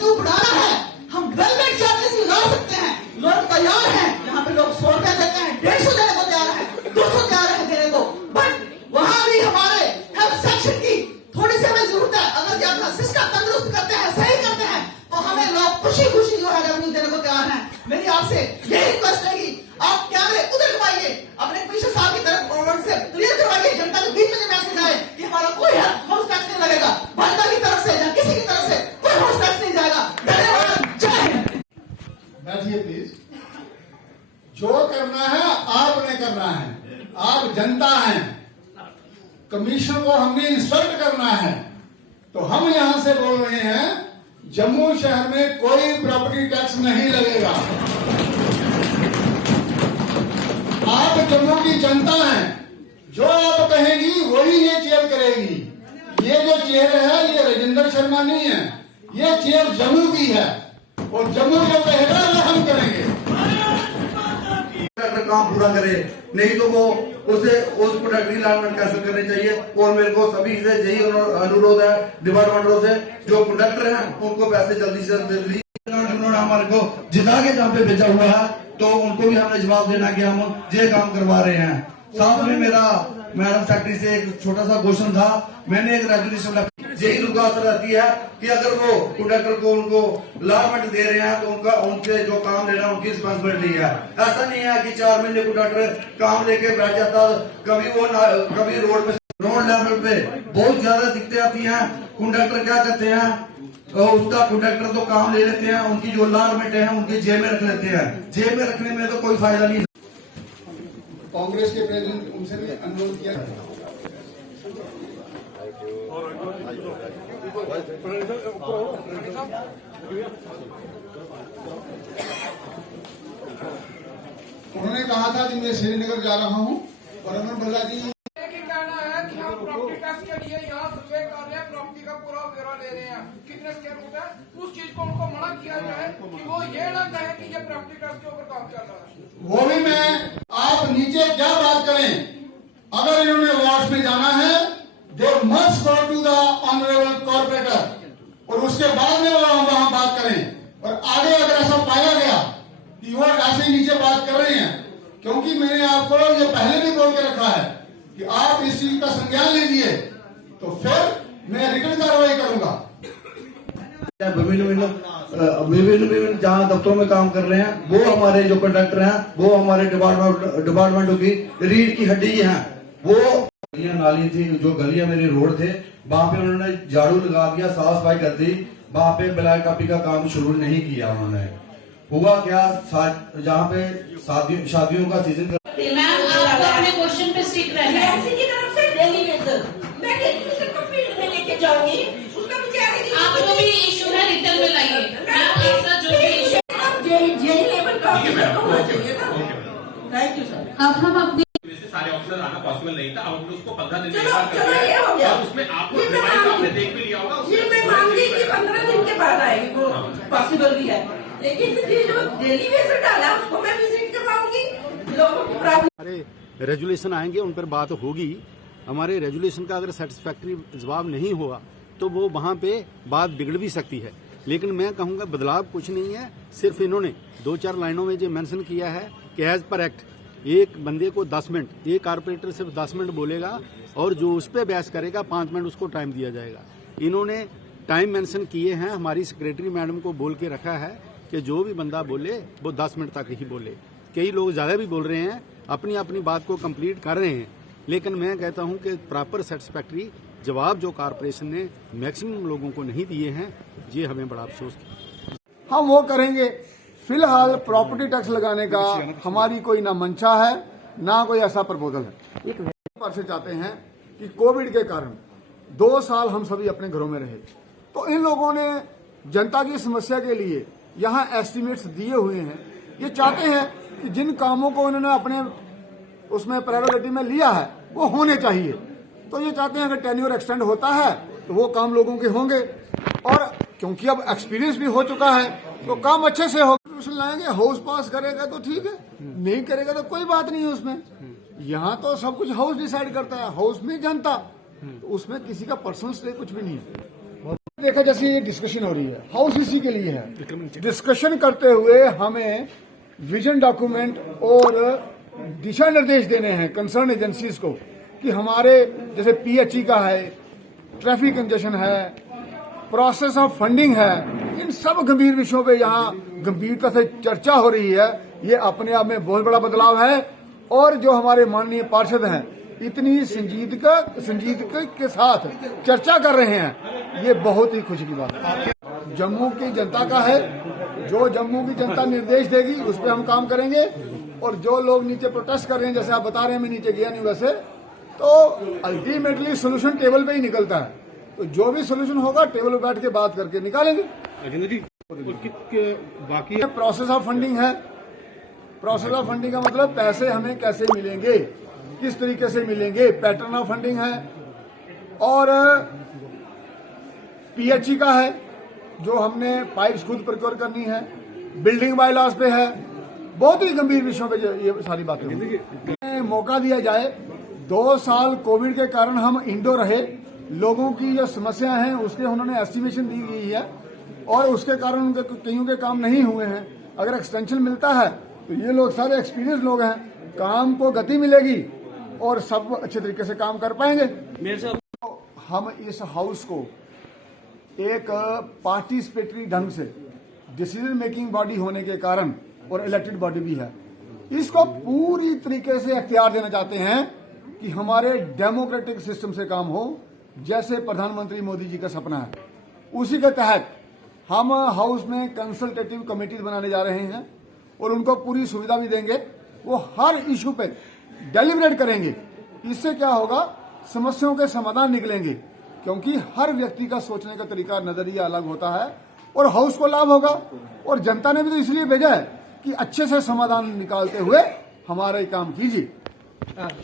Revenue बढ़ाना है, हम डेवलपमेंट चार्जेस लगा सकते हैं, लोग तैयार हैं। यहाँ पे लोग 100 रुपया देते हैं, 150 देने को तैयार है, 200 तैयार है देने को, बट वहां भी हमारे हेल्थ सेक्शन की थोड़ी सी हमें जरूरत है। अगर ये अपना सिस्टम तंदुरुस्त करते हैं, सही करते हैं, तो हमें लोग खुशी खुशी जो है रेवेन्यू देने को तैयार हैं। मेरी आपसे यही रिक्वेस्ट है कि आप कैमरे उधर घुमाइए, अपने पीछे साहब की तरफ गवर्नमेंट से क्लियर करवाइए, जनता के बीच में मैसेज आए कि हमारा कोई हाउस टैक्स नहीं लगेगा, भाजपा की तरफ से या किसी की तरफ से कोई हाउस टैक्स नहीं जाएगा। धन्यवाद, जय हिंद। बैठिए प्लीज। जो करना है आपने करना है, आप जनता हैं, कमीशन को हमने इंस्ट्रक्ट करना है। तो हम यहां से बोल रहे हैं जम्मू शहर में कोई प्रॉपर्टी टैक्स नहीं लगेगा। आप जम्मू की जनता हैं, जो आप कहेंगी वही ये चेयर करेगी। ये जो चेयर है ये राजेंद्र शर्मा नहीं है, ये चेयर जम्मू की है और जम्मू जो कहेगा वो हम करेंगे। काम पूरा करे, नहीं तो वो उसे उस प्रोडक्ट की लाइनमेंट कैंसिल करनी चाहिए। और मेरे को सभी से यही अनुरोध है डिपार्टमेंटों से, जो कंडक्टर हैं उनको पैसे जल्दी से जल्दी, उन्होंने हमारे को जिता के जहाँ पे भेजा हुआ है तो उनको भी हमें जवाब देना कि हम ये काम करवा रहे हैं। साथ में मेरा मैडम सेक्रेटरी से एक छोटा सा क्वेश्चन था, मैंने एक रेजोल्यूशन यही रुकावट रहती है कि अगर वो कंडक्टर को उनको लाभमेंट दे रहे हैं तो उनका उनसे जो काम लेना उनकी रिस्पॉन्सिबिलिटी है। ऐसा नहीं है कि 4 महीने कंडक्टर काम लेके बैठ जाता, कभी रोड लेवल पे बहुत ज्यादा दिक्कतें आती हैं। कंडक्टर क्या करते हैं, उसका कंडक्टर तो काम ले लेते हैं, उनकी जो लाभमेंट है उनकी जेब में रख लेते हैं। जेब में रखने में तो कोई फायदा नहीं। कांग्रेस के प्रेसिडेंट उनसे भी अनुरोध किया। उन्होंने कहा था कि मैं श्रीनगर जा रहा हूं और उन्होंने बोला कि कहना है कि हम प्रॉपर्टी टैक्स के लिए यहाँ सर्वे कर रहे हैं, प्रॉपर्टी का पूरा ब्यौरा ले रहे हैं, कितने स्क्वायर फुट है, उस चीज को उनको मना किया जाए कि वो ये ना कहे कि ये प्रॉपर्टी टैक्स के ऊपर काम चल रहा है। वो भी मैं आप नीचे क्या बात करें, अगर इन्होंने वार्ड में जाना है they must go to the honourable corporator और उसके बाद में वो वहां बात करें। और आगे अगर ऐसा पाया गया कि वो ऐसे ही नीचे बात कर रहे हैं, क्योंकि मैंने आपको ये पहले भी बोल के रखा है कि आप इस चीज का संज्ञान लीजिए तो फिर मैं रिटर्न कार्रवाई करूंगा। विभिन्न जहाँ दफ्तरों में काम कर रहे हैं वो हमारे जो कंडक्टर हैं वो हमारे डिपार्टमेंटों की रीढ़ की हड्डी हैं। वो नाली थी, जो गलियां मेरे रोड थे वहां पे उन्होंने झाड़ू लगा दिया, साफ सफाई कर दी, वहां पे ब्लैक कॉपी का काम शुरू नहीं किया उन्होंने। हुआ क्या, जहाँ पे शादियों का सीजन मैम आप अपने क्वेश्चन पे स्टिक रहना है। की तरफ से डेली वेजर मैं डेली वेजर को फील्ड में लेके जाऊंगी, उसका मुझे आप जो भी इशू है रिटर्न में लाइए। मैम ऐसा जो भी इशू जेई लेवल का ऑफिसर को होना चाहिए ना। Thank you sir. अब हम अपने सारे ऑफिसर आना पॉसिबल नहीं था, अब उसको 15 दिन चलो ये हो गया, उसमें आपने देख भी लिया होगा। ये मैं मानती कि 15 दिन के बाद आएगी, वो पॉसिबल भी है, लेकिन ये जो डेली वेजर डाला उसको मैं विजिट करवाऊंगी। लोगों की हमारे रेजुलेशन आएंगे, उन पर बात होगी। हमारे रेजुलेशन का अगर सेटिस्फैक्ट्री जवाब नहीं हुआ तो वो वहाँ पे बात बिगड़ भी सकती है। लेकिन मैं कहूँगा बदलाव कुछ नहीं है, सिर्फ इन्होंने 2-4 लाइनों में जो मेंशन किया है कि एज पर एक्ट एक बंदे को 10 मिनट, एक कारपोरेटर सिर्फ 10 मिनट बोलेगा और जो उस पर बहस करेगा 5 मिनट उसको टाइम दिया जाएगा। इन्होंने टाइम मेंशन किए हैं, हमारी सेक्रेटरी मैडम को बोल के रखा है कि जो भी बंदा बोले वो 10 मिनट तक ही बोले। कई लोग ज़्यादा भी बोल रहे हैं, अपनी अपनी बात को कंप्लीट कर रहे हैं, लेकिन मैं कहता हूं कि प्रॉपर सेटिस्फैक्ट्री जवाब जो कारपोरेशन ने मैक्सिमम लोगों को नहीं दिए हैं, ये हमें बड़ा अफसोस है। हम वो करेंगे। फिलहाल प्रॉपर्टी टैक्स लगाने का हमारी कोई ना मंशा है ना कोई ऐसा प्रपोजल है। एक पर से चाहते हैं कि कोविड के कारण 2 साल हम सभी अपने घरों में रहे, तो इन लोगों ने जनता की समस्या के लिए यहाँ एस्टिमेट्स दिए हुए हैं। ये चाहते हैं कि जिन कामों को उन्होंने अपने उसमें प्रेरोगेटिव में लिया है वो होने चाहिए। तो ये चाहते हैं अगर टेन्योर एक्सटेंड होता है तो वो काम लोगों के होंगे, और क्योंकि अब एक्सपीरियंस भी हो चुका है तो काम अच्छे से हो लाएंगे। हाउस पास करेगा तो ठीक है, नहीं करेगा तो कोई बात नहीं है उसमें। यहाँ तो सब कुछ हाउस डिसाइड करता है, हाउस में जनता, तो उसमें किसी का पर्सनल स्टे कुछ भी नहीं है। देखा जैसे ये डिस्कशन हो रही है, हाउस इसी के लिए है। डिस्कशन करते हुए हमें विजन डॉक्यूमेंट और दिशा निर्देश देने हैं कंसर्न एजेंसीज को कि हमारे जैसे पीएचई का है, ट्रैफिक कंजेशन है, प्रोसेस ऑफ फंडिंग है, इन सब गंभीर विषयों पे यहाँ गंभीरता से चर्चा हो रही है। ये अपने आप में बहुत बड़ा बदलाव है और जो हमारे माननीय पार्षद हैं इतनी संजीदगी के साथ चर्चा कर रहे हैं, ये बहुत ही खुशी की बात है। जम्मू की जनता का है, जो जम्मू की जनता निर्देश देगी उस पर हम काम करेंगे। और जो लोग नीचे प्रोटेस्ट कर रहे हैं, जैसे आप बता रहे हैं, मैं नीचे गया नहीं वैसे, तो अल्टीमेटली सोल्यूशन टेबल पे ही निकलता है। तो जो भी सोल्यूशन होगा टेबल पर बैठ के बात करके निकालेंगे। बाकी प्रोसेस ऑफ फंडिंग है। प्रोसेस ऑफ फंडिंग का मतलब पैसे हमें कैसे मिलेंगे, किस तरीके से मिलेंगे, पैटर्न ऑफ फंडिंग है। और पीएचई का है, जो हमने पाइप्स खुद प्रोक्योर करनी है, बिल्डिंग बायलॉज पे है, बहुत ही गंभीर विषयों पे ये सारी बातें होंगी। मौका दिया जाए, 2 साल कोविड के कारण हम इंडोर रहे, लोगों की जो समस्या है उसके उन्होंने एस्टिमेशन दी गई है और उसके कारण उनके कईयों के काम नहीं हुए हैं। अगर एक्सटेंशन मिलता है तो ये लोग सारे एक्सपीरियंस लोग हैं, काम को गति मिलेगी और सब अच्छे तरीके से काम कर पाएंगे। हम इस हाउस को एक पार्टिसिपेटरी ढंग से डिसीजन मेकिंग बॉडी होने के कारण और इलेक्टेड बॉडी भी है, इसको पूरी तरीके से अख्तियार देना चाहते हैं कि हमारे डेमोक्रेटिक सिस्टम से काम हो, जैसे प्रधानमंत्री मोदी जी का सपना है। उसी के तहत हम हाउस में कंसल्टेटिव कमेटी बनाने जा रहे हैं और उनको पूरी सुविधा भी देंगे। वो हर इशू पे डेलिब्रेट करेंगे। इससे क्या होगा, समस्याओं के समाधान निकलेंगे, क्योंकि हर व्यक्ति का सोचने का तरीका, नजरिया अलग होता है और हाउस को लाभ होगा। और जनता ने भी तो इसलिए भेजा है कि अच्छे से समाधान निकालते हुए हमारा काम कीजिए।